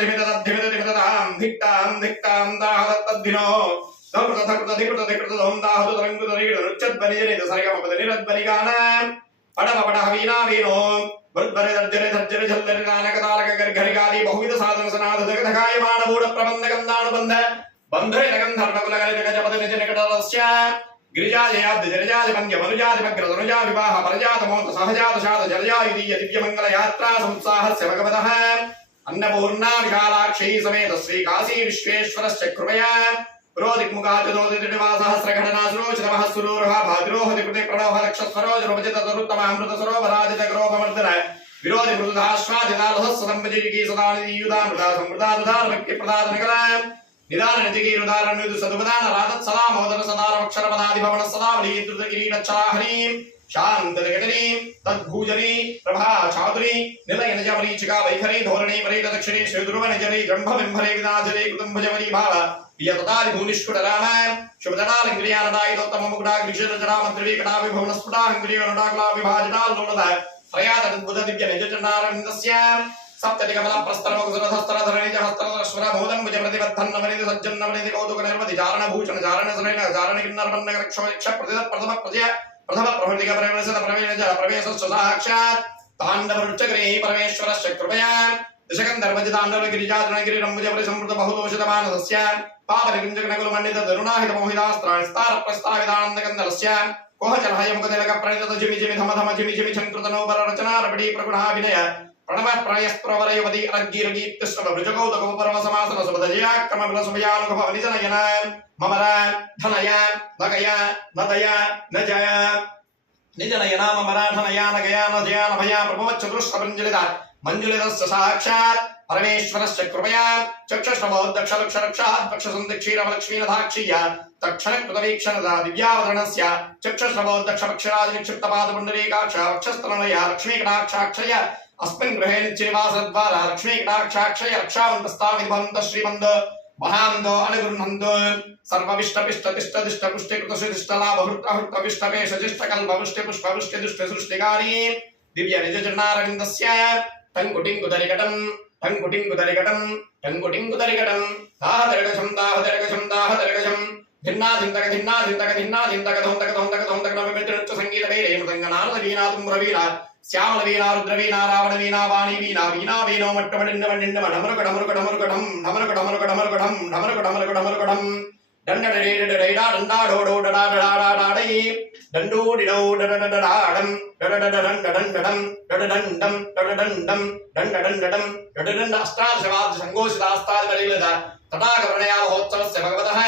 धिमितदां धिक्तां धिक्तां दाहदत्तद्धिनो दौकृतधकृतधिकृतधिकृतधों दाहदुतरङ्गुतरीडनुच्चद्वनिजनित सरगमपदनिरद्वनिगानां पडमपडहवीनावीनो वृद्भरिदर्जरि झल्लरि नानकतारक गर्घरिगादि बहुविध साधन सनाथ जगदघायमाण मूढ प्रबन्धकन्दानुबन्ध बन्धरे गन्धर्वकुलगल जगजपद निज निकटस्य गिरिजाजयाब्द जरजाज पंद्य मनुजाज मग्रतनुजा विवाह परजात मोत सहजात शात जरजायुदीय दिव्यमंगल यात्रा समुत्साहस्य भगवतः अन्नपूर्णा विशालाक्षी समेत श्री काशी विश्वेश्वरस्य कृपया रोदिक्मुखाचदोदितिवासहस्रघटनासुरोचितमः सुरोरः भाद्रोहति कृते प्रणोह लक्षस्वरोजरोपचिततरुत्तमामृतसरोवराजित विरोधि मृदुधाश्वादिदालहस्सदम्बजिकी सदानियुदामृता समृद्धादुधारमक्तिप्रदातनकरा निदान निजगीरुदारण्युदु सदुपदान रादत् सदा मोदन सदारमक्षरपदादि भवन सदावली द्रुतगिरीडच्छाहरीं शान्तजगदनी तद्भूजनी प्रभा चातुरी निलयनजमरीचिका वैखरी धोरणी परेत दक्षिणी श्रीध्रुवनिजरी जम्भबिम्भरे विनाजरे कुटुम्भजमरी भाव यतदादि भूनिष्कुटराम शुभदनालिंग्रियानदायिदोत्तममुकुटाग्रिशरजरामन्त्रिवीकटाविभवनस्फुटाहङ्क्रियनडाकुला विभाजिताल लोलदा प्रयातद्भुत दिव्यनिजचण्डारविन्दस्य सप्ततिकमलप्रस्तरमकुसुरधस्तरधरणिजहस्तरश्वरभूतम्बुजप्रतिबद्धन्नवनिधि सज्जन्नवनिधि कौतुकनिर्वधिचारणभूषणचारणसुरेणचारणकिन्नरपन्नकक्षोक्षप्रतिदत्प्रथमप्रजय प्रथमप्रभृतिकप्रवेशद प्रवेशश्च साक्षात् ताण्डवरुच्चगृहे परमेश्वरस्य कृपया दशकन्धर्वजिताण्डवगिरिजातनगिरिरम्बुजपरिसंवृतबहुदोषितमानसस्य पापनिकुञ्जकनकुलमण्डिततरुणाहितमोहितास्त्राणिस्तारप्रस्ताविदानन्दकन्दलस्य कोहचलहयमुखतिलकप्रणितजिमिजिमिधमधमजिमिजिमिछङ्कृतनौपररचनारपटी प्रगुणाभिनय प्रणव प्रयस्प्रवरयुवती अर्गीरगीप्तिष्वभृजगौतकोपरमसमासनसुभजयाक्रमविलसुभयानुभवनिजनयन ममर धनय नगय नदय नजय निजनयना ममर धनय नगय नजय नभया प्रभवच्चतुष्टपञ्जलिता मंजुलितस्य साक्षात् परमेश्वरस्य कृपया चक्षुश्रवोदक्षलक्षरक्षात्पक्षसन्दिक्षीरवलक्ष्मीनधाक्षीय तक्षणकृतवीक्षणदा दिव्यावतरणस्य चक्षुश्रवोदक्षपक्षराजनिक्षिप्तपादपुण्डरीकाक्ष वक्षस्थलनया लक्ष्मीकटाक्षाक्षय अस्मिन् गृहे नित्यनिवासद्वारा लक्ष्मीकटाक्षाक्षय रक्षावन्तस्ताविभवन्तः श्रीमन्द महान्दो अनुगृह्णन्तो सर्वविष्टपिष्टतिष्ठतिष्ठपुष्टिकृतसुधिष्ठलाभहृत्तहृत्तविष्टपेशजिष्ठकल्पवृष्टिपुष्पवृष्टिदुष्टसृष्टिकारी दिव्यनिजचण्डारविन्दस्य टङ्कुटिङ्कुतरिकटं टङ्कुटिङ्कुतरिकटं टङ्कुटिङ्कुतरिकटं दाहदर्गजं दाहदर्गजं दाहदर्गजं धिन्नाधिन्तकधिन्नाधिन्तकधिन्नाधिन्तकधोन्तकधोन्तकधोन्तकधोन्तकविमृत्युच्च संगीतवेरे मृदङ्गनादवीनातुम्रवीणा श्यामलवीणा रुद्रवीणा रावणवीणा वाणीवीणा वीणावीणो मट्टमडिण्डमण्डिण्डम ढमरुकडमरुकडमरुकडं ढमरुकडमरुकडमरुकडं ढमरुकडमरुकडमरुकडं डण्डडडेडडडैडा डण्डाडोडो डडाडडाडाडै डण्डूडिडौ डडडडाडं डडडडडण्डडण्डडं डडडण्डं डडडण्डं डण्डडण्डडं डडडण्ड अष्टादशवाद्य संघोषितास्तादबलिलद तटाकवर्णया महोत्सवस्य भगवतः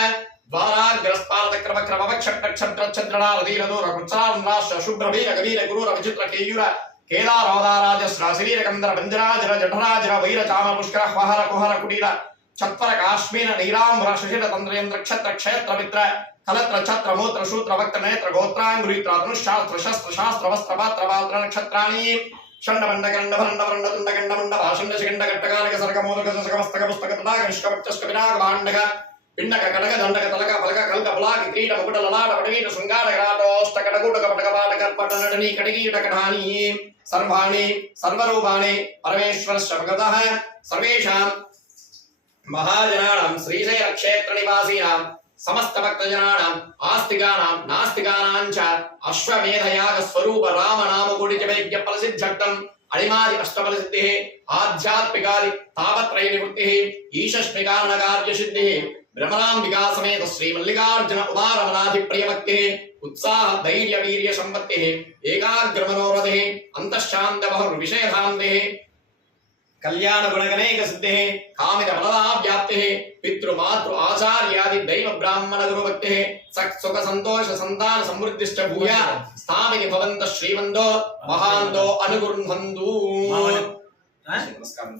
द्वाराग्रस्पालचक्रमक्रमवक्षट्टक्षत्रच्छद्रणारदीरदूरकृत्सारन्द्राश्च शुभ्रवीरगवीरगुरुरविचित्रकेयूर केदारोदाराजस्राशिरीरकन्दरबन्धराजर जठराजर वैरचामपुष्कर हवहर कुहर कुटीर छत्वर काश्मीर नीलांबर शिशिर तंद्रेन्द्र क्षत्र क्षेत्र मित्र कलत्र छत्र मूत्र शूत्र वक्त नेत्र गोत्रांगुरीत्र धनुशास्त्र शस्त्र शास्त्र वस्त्र पात्र पात्र नक्षत्राणि षण्डमण्डकण्डभरण्डवरुण्डतुण्डकण्डमण्ड भाषण्डशिखण्डकट्टकालिक सर्गमोदक ससकमस्तक पुस्तक तटाकनिष्कवक्षस्क विनाग भाण्डक पिण्डक कटक दण्डक तलक फलक कल्क फलाक क्रीड मुकुट ललाट पटवीट शृंगार कराटोष्ट कटकूटक पटक पाटक पटनटनी कटकीट कटानी सर्वाणि सर्वरूपाणि परमेश्वरस्य भगवतः सर्वेषां महाजनानां श्रीशैल क्षेत्र निवासीनां समस्त भक्तजनानां आस्तिकानां नास्तिकानां च अश्वमेधयाग स्वरूप राम नाम कोटि जपयज्ञ फलसिद्धं अणिमादि अष्टफलसिद्धिः आध्यात्मिकादि तापत्रय निवृत्तिः ईशस्मिकारण कार्य सिद्धिः ब्रह्मणाम्बिका समेत श्री मल्लिकार्जुन उदारमनाधि प्रियभक्तिः उत्साह धैर्य वीर्य संपत्तिः एकाग्र मनोरथिः अंतःशान्त बहुर्विषयधान्तिः कल्याण गुणगणैक सिद्धिः कामित फलदा व्याप्तिः पितृ मातृ आचार्यादि दैव ब्राह्मण गुरु भक्तिः सख सुख संतोष संतान समृद्धिश्च भूया स्थामिनि भवन्तः श्रीमन्दो महान्दो अनुगृह्णन्तु। नमस्कारं।